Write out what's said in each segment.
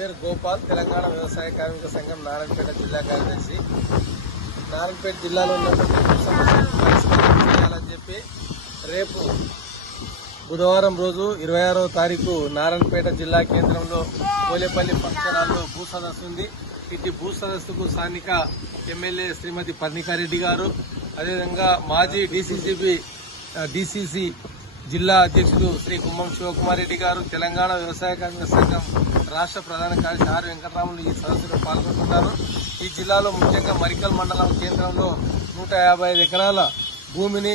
పేరు గోపాల్, తెలంగాణ వ్యవసాయ కార్మిక సంఘం నారాయణపేట జిల్లా కార్యదర్శి. నారాయణపేట జిల్లాలో ఉన్నటువంటి భూ సమస్యలను పరిష్కారం చేయాలని చెప్పి రేపు బుధవారం రోజు 26వ తారీఖు నారాయణపేట జిల్లా కేంద్రంలో కోలేపల్లి ఫంక్షన్ హాల్లో భూ సదస్సు ఉంది. ఇటు భూ సదస్సుకు స్థానిక ఎమ్మెల్యే శ్రీమతి పర్ణికారెడ్డి గారు, అదేవిధంగా మాజీ డిసిసి జిల్లా అధ్యక్షుడు శ్రీ కుమ్మం శివకుమార్ రెడ్డి గారు, తెలంగాణ వ్యవసాయ కార్మిక సంఘం రాష్ట్ర ప్రధాన కార్యదర్శి ఆర్ వెంకటరాములు ఈ సదస్సులో పాల్గొంటున్నారు. ఈ జిల్లాలో ముఖ్యంగా మరికల్ మండలం కేంద్రంలో 155 ఎకరాల భూమిని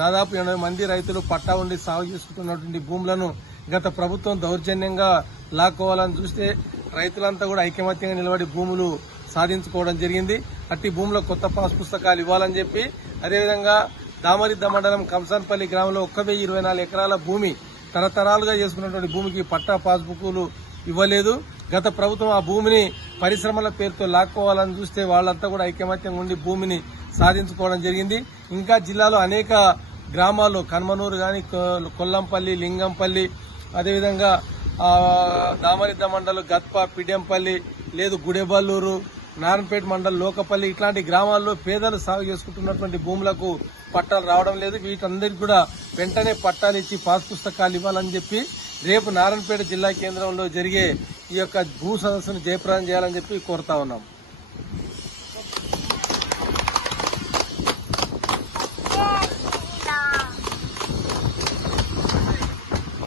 దాదాపు 80 మంది రైతులు పట్టా ఉండి సాగు చేసుకుంటున్నటువంటి భూములను గత ప్రభుత్వం దౌర్జన్యంగా లాక్కోవాలని చూస్తే రైతులంతా కూడా ఐకమత్యంగా నిలబడి భూములు సాధించుకోవడం జరిగింది. అట్టి భూముల కొత్త పాస్ పుస్తకాలు ఇవ్వాలని చెప్పి, అదేవిధంగా దామరిద్ద మండలం కంసాన్పల్లి గ్రామంలో 1024 ఎకరాల భూమి తరతరాలుగా చేసుకున్నటువంటి భూమికి పట్టా పాస్బుక్లు ఇవ్వలేదు. గత ప్రభుత్వం ఆ భూమిని పరిశ్రమల పేరుతో లాక్కోవాలని చూస్తే వాళ్ళంతా కూడా ఐకమత్యంగా ఉండి భూమిని సాధించుకోవడం జరిగింది. ఇంకా జిల్లాలో అనేక గ్రామాల్లో కన్మనూరు కానీ, కొల్లంపల్లి, లింగంపల్లి, అదేవిధంగా దామరిద్ద మండలం గత్ప, పిడెంపల్లి, లేదు గుడెబల్లూరు, నారాయణపేట మండలం లోకపల్లి, ఇట్లాంటి గ్రామాల్లో పేదలు సాగు చేసుకుంటున్నటువంటి భూములకు పట్టాలు రావడం లేదు. వీటందరికీ కూడా వెంటనే పట్టాలు ఇచ్చి పాస్ పుస్తకాలు ఇవ్వాలని చెప్పి రేపు నారాయణపేట జిల్లా కేంద్రంలో జరిగే ఈ యొక్క భూ సదస్సును జయప్రదం చేయాలని చెప్పి కోరుతా ఉన్నాం.